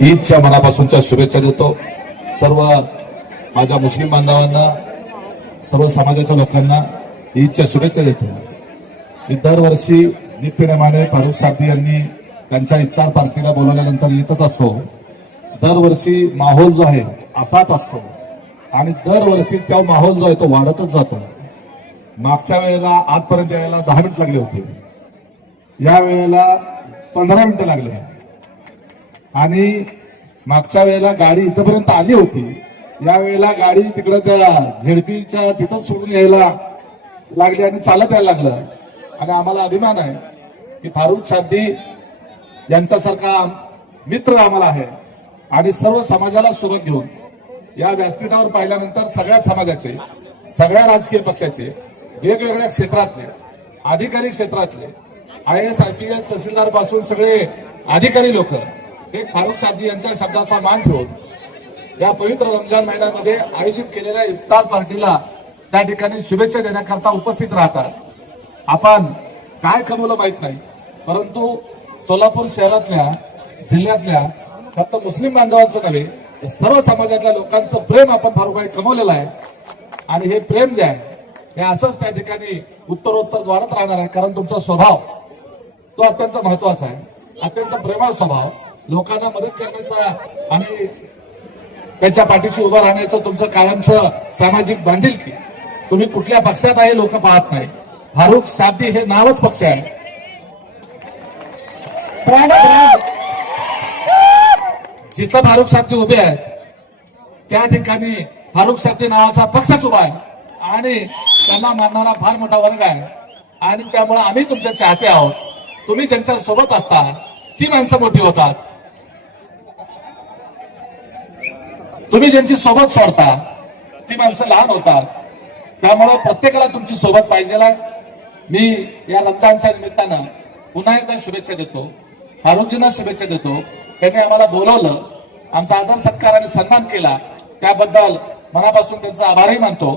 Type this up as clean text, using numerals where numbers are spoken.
ईदच्या मनापासूनच्या शुभेच्छा देतो सर्व माझ्या मुस्लिम बांधवांना, सर्व समाजाच्या लोकांना ईदच्या शुभेच्छा देतो। मी दरवर्षी नित्यनेमाने फारुख साबदी यांनी त्यांच्या इफ्तार पार्टीला बोलवल्यानंतर येतच असतो। दरवर्षी माहोल जो आहे असाच असतो आणि दरवर्षी त्या माहोल जो आहे तो वाढतच जातो। मागच्या वेळेला आजपर्यंत यायला 10 मिनिट लागले होते, या वेळेला 15 मिनिटं लागले आणि मागच्या वेळेला गाडी इथपर्यंत आली होती, या वेळेला गाडी तिकडे त्या झेडपीच्या तिथंच सोडून यायला लागली आणि चालत यायला लागलं। आणि आम्हाला अभिमान आहे की फारुख साबदी यांच्यासारखा मित्र आम्हाला आहे आणि सर्व समाजाला सोबत घेऊन या व्यासपीठावर पाहिल्यानंतर सगळ्या समाजाचे, सगळ्या राजकीय पक्षाचे, वेगवेगळ्या क्षेत्रातले, अधिकारी क्षेत्रातले, IAS IPS तहसीलदार पासून सगळे अधिकारी लोक हे फारुख साबदी यांच्या शब्दाचा मान ठेवून या पवित्र रमजान महिन्यामध्ये आयोजित केलेल्या इफ्तार पार्टीला त्या ठिकाणी शुभेच्छा देण्याकरता उपस्थित राहतात। आपण काय कमवलं माहित नाही, परंतु सोलापूर शहरातल्या, जिल्ह्यातल्या फक्त मुस्लिम बांधवांचं नव्हे, सर्व समाजातल्या लोकांचं प्रेम आपण फारुखभाई कमवलेलं आहे आणि हे प्रेम जे आहे हे असंच त्या ठिकाणी उत्तरोत्तर वाढत राहणार आहे। कारण तुमचा स्वभाव तो अत्यंत महत्वाचा आहे, अत्यंत प्रेमळ स्वभाव, लोकांना मदत करण्याचा आणि त्यांच्या पाठीशी उभं राहण्याचं तुमचं कायमचं सामाजिक बांधिलकी। तुम्ही कुठल्या पक्षात आहे लोक पाहत नाही, फारुख साबदी हे नावच पक्ष आहे। जिथं फारुख साबदी उभे आहेत त्या ठिकाणी फारुख साबदी नावाचा पक्षच उभा आहे आणि त्यांना मानणारा फार मोठा वर्ग आहे आणि त्यामुळे आम्ही तुमचे चाहते आहोत। तुम्ही ज्यांच्या सोबत असता ती माणसं मोठी होतात, तुम्ही ज्यांची सोबत सोडता ती माणसं लहान होतात। त्यामुळे प्रत्येकाला तुमची सोबत पाहिजे। मी या रमजानच्या निमित्तानं पुन्हा एकदा शुभेच्छा देतो, फारुखजींना शुभेच्छा देतो। त्यांनी आम्हाला बोलवलं, आमचा आदर सत्कार आणि सन्मान केला, त्याबद्दल मनापासून त्यांचा आभारही मानतो।